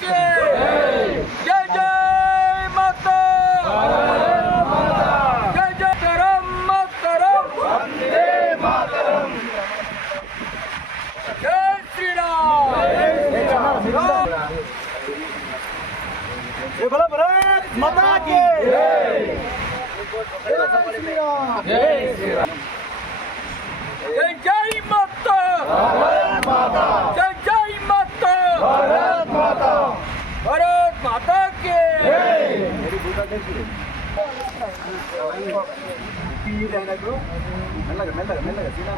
Gage! Mata! Gage! Karam! Mataram! Vande Mataram! Gage! Gage! Gage! Gage! మెల్లగా మెల్లగా మెల్లగా సీనా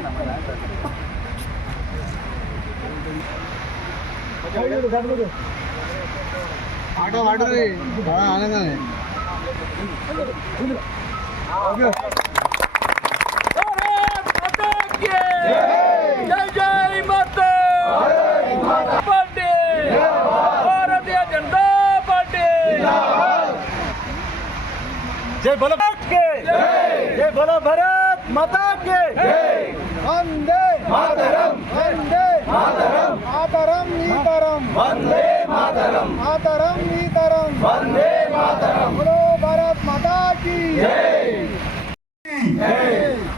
auto ఆడరు ఆనందమే जय बोलो भारत के जय बोलो भारत माता के वंदे मातरम वंदे मातरम मातरम नीतरम वंदे मातरम मातरम नीतरम वंदे मातरम बोलो भारत माता की जय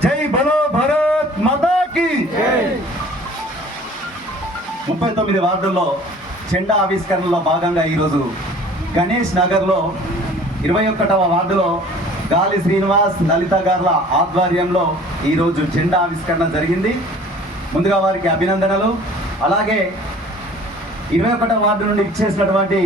जय बोलो भारत माता की ముప్పై తొమ్మిది వార్డుల్లో జెండా ఆవిష్కరణలో భాగంగా ఈరోజు గణేష్ నగర్లో ఇరవై ఒకటవ వార్డులో గాలి శ్రీనివాస్ లలిత గార్ల ఆధ్వర్యంలో ఈరోజు జెండా ఆవిష్కరణ జరిగింది. ముందుగా వారికి అభినందనలు. అలాగే ఇరవై ఒకటవ వార్డు నుండి ఇచ్చేసినటువంటి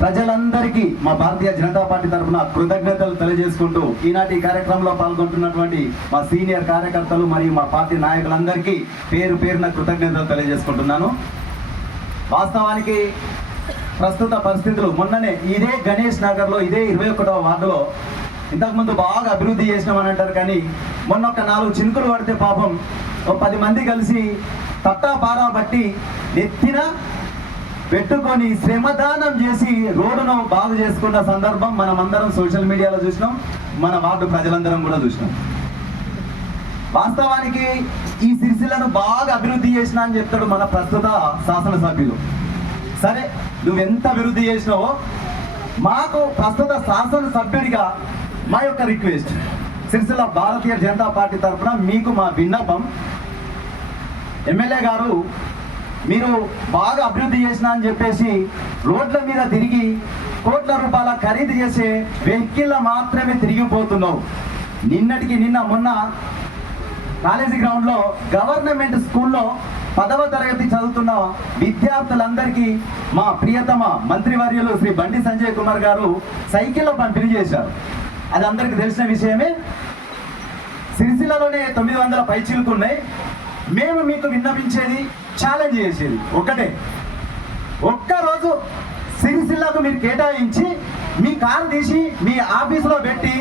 ప్రజలందరికీ మా భారతీయ జనతా పార్టీ తరఫున కృతజ్ఞతలు తెలియజేసుకుంటూ ఈనాటి కార్యక్రమంలో పాల్గొంటున్నటువంటి మా సీనియర్ కార్యకర్తలు మరియు మా పార్టీ నాయకులందరికీ పేరు పేరున కృతజ్ఞతలు తెలియజేసుకుంటున్నాను. వాస్తవానికి ప్రస్తుత పరిస్థితులు. మొన్ననే ఇదే గణేష్ నగర్లో ఇదే ఇరవై ఒకటవ వార్డులో ఇంతకుముందు బాగా అభివృద్ధి చేసినామని అంటారు కానీ మొన్న ఒక నాలుగు చినుకులు పడితే పాపం ఒక పది మంది కలిసి తట్టా పారా బట్టి నెత్తిన పెట్టుకొని శ్రమదానం చేసి రోడ్డును బాగు చేసుకున్న సందర్భం మనం అందరం సోషల్ మీడియాలో చూసినాం మన వార్డు ప్రజలందరం కూడా చూసినాం. వాస్తవానికి ఈ సిరిసిల్లను బాగా అభివృద్ధి చేసిన అని చెప్తాడు మన ప్రస్తుత శాసనసభ్యులు. సరే నువ్వెంత అభివృద్ధి చేసినావో మాకు ప్రస్తుత శాసనసభ్యుడిగా మా యొక్క రిక్వెస్ట్. సిరిసిల్ల భారతీయ జనతా పార్టీ తరఫున మీకు మా విన్నపం. ఎమ్మెల్యే గారు మీరు బాగా అభివృద్ధి చేసిన అని చెప్పేసి రోడ్ల మీద తిరిగి కోట్ల రూపాయల ఖరీదు చేసే వెహికల్ మాత్రమే తిరిగిపోతున్నావు. నిన్నటికి నిన్న మొన్న కాలేజీ గ్రౌండ్లో గవర్నమెంట్ స్కూల్లో పదవ తరగతి చదువుతున్న విద్యార్థులందరికీ మా ప్రియతమ మంత్రివర్యులు శ్రీ బండి సంజయ్ కుమార్ గారు సైకిల్లో పంపిణీ చేశారు. అది అందరికీ తెలిసిన విషయమే. సిరిసిల్లలోనే తొమ్మిది వందల పైచీలకు మేము మీకు విన్నపించేది ఛాలెంజ్ చేసేది ఒకటే. ఒక్కరోజు సిరిసిల్లకు మీరు కేటాయించి మీ కారు తీసి మీ ఆఫీసులో పెట్టి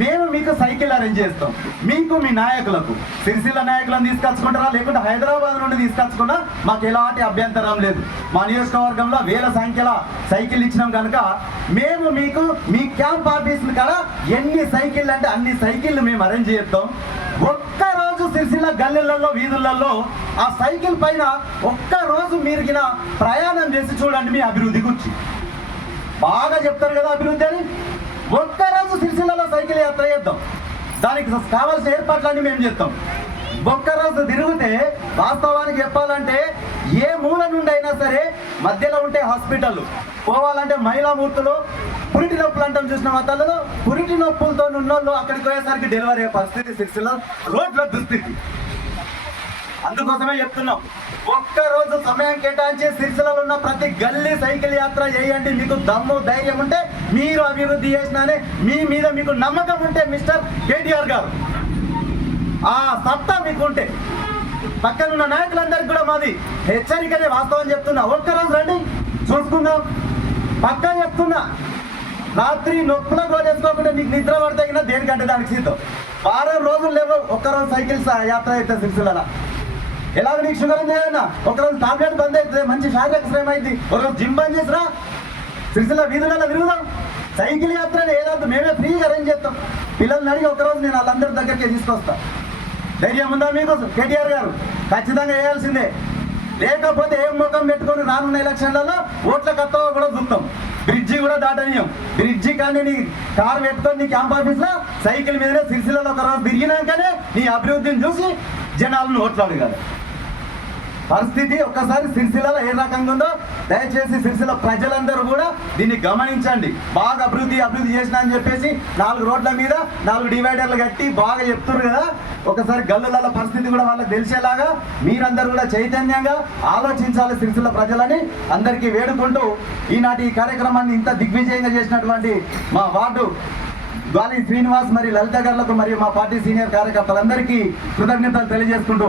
మేము మీకు సైకిల్ అరేంజ్ చేస్తాం. మీకు మీ నాయకులకు సిరిసిల్ల నాయకులను తీసుకొచ్చుకుంటారా? లేకుంటే హైదరాబాద్ నుండి తీసుకొచ్చుకున్నా మాకు ఎలాంటి అభ్యంతరం లేదు. మా నియోజకవర్గంలో వేల సంఖ్యలో సైకిల్ ఇచ్చినాం కనుక మేము మీకు మీ క్యాంప్ ఆఫీస్ కాడ ఎన్ని సైకిళ్ళు అంటే అన్ని సైకిళ్ళు మేము అరేంజ్ చేస్తాం. ఒక్క రోజు సిరిసిల్ల గల్లెలలో వీధులలో ఆ సైకిల్ పైన ఒక్క రోజు మీరు ప్రయాణం చేసి చూడండి మీ అభివృద్ధి గురించి. బాగా చెప్తారు కదా అభివృద్ధి అని? ఒక్కరోజు సిరిసిల్లలో సైకిల్ యాత్ర చేద్దాం. దానికి కావాల్సిన ఏర్పాట్లన్నీ మేము చేస్తాం. ఒక్కరోజు తిరిగితే వాస్తవానికి చెప్పాలంటే ఏ మూల నుండి అయినా సరే మధ్యలో ఉంటే హాస్పిటల్ పోవాలంటే మహిళామూర్తులు పురిటి నొప్పులు అంటాం చూసిన మా పురిటి నొప్పులతో ఉన్నోళ్ళు అక్కడికి పోయేసరికి డెలివరీ అయ్యే పరిస్థితి సిరిసిల్ల రోడ్ల దుస్థితి. అందుకోసమే చెప్తున్నాం. ఒక్క రోజు సమయం కేటాయించి సిరిసిలలో ఉన్న ప్రతి గల్లీ సైకిల్ యాత్ర చేయండి. మీకు దమ్ము ధైర్యం ఉంటే మీరు అభివృద్ధి చేసినానే మీ మీద మీకు నమ్మకం ఉంటే మిస్టర్ కేటీఆర్ గారు. ఆ సత్తా మీకు ఉంటే. పక్కనున్న నాయకులందరికీ కూడా మాది హెచ్చరికనే వాస్తవం చెప్తున్నా. ఒక్కరోజు రండి చూసుకుందాం. పక్క చెప్తున్నా. రాత్రి నొప్పుల రోజు వేసుకోకుండా నీకు నిద్ర పడితే దేనికంటే దానికి సీతం. వారం రోజులు లేవు ఒక్కరోజు సైకిల్ యాత్ర అయితే సిరిసిల్ల ఎలా నీకు షుగర్ ఉంది ఏదన్నా ఒకరోజు టాబ్లెట్ బంద్ అవుతుంది మంచి శారీరక శ్రమ అయింది. ఒకరోజు జిమ్ బంద్ చేసిరా? సిరిసిల్ల వీధులలో తిరుగుదాం. సైకిల్ యాత్ర ఏదంతా మేమే ఫ్రీగా అరేంజ్ చేస్తాం. పిల్లల్ని అడిగి ఒకరోజు నేను వాళ్ళందరి దగ్గరికి తీసుకొస్తా. ధైర్యం ఉందా మీకు కేటీఆర్ గారు ఖచ్చితంగా వేయాల్సిందే లేకపోతే ఏం ముఖం పెట్టుకొని రానున్న ఎలక్షన్లలో ఓట్ల కత్తవ కూడా చూస్తాం. బ్రిడ్జి కూడా దాటనీయం. బ్రిడ్జి కానీ నీ కారు పెట్టుకొని నీ క్యాంప్ ఆఫీస్లో సైకిల్ మీదనే సిరిసిల్లలో ఒక రోజు తిరిగినాకనే నీ అభివృద్ధిని చూసి జనాలను ఓట్లు అడగాలి. పరిస్థితి ఒక్కసారి సిరిసిల్లలో ఏ రకంగా ఉందో దయచేసి సిరిసిల్ల ప్రజలందరూ కూడా దీన్ని గమనించండి. బాగా అభివృద్ధి అభివృద్ధి చేసిన అని చెప్పేసి నాలుగు రోడ్ల మీద నాలుగు డివైడర్లు కట్టి బాగా చెప్తున్నారు కదా. ఒకసారి గల్లుల పరిస్థితి కూడా వాళ్ళకి తెలిసేలాగా మీరందరూ కూడా చైతన్యంగా ఆలోచించాలి సిరిసిల్ల ప్రజలని. అందరికీ వేడుకుంటూ ఈనాటి ఈ కార్యక్రమాన్ని ఇంత దిగ్విజయంగా చేసినటువంటి మా వార్డు గాలి శ్రీనివాస్ మరియు లలిత గారులకు మరియు మా పార్టీ సీనియర్ కార్యకర్తలందరికీ కృతజ్ఞతలు తెలియజేసుకుంటూ.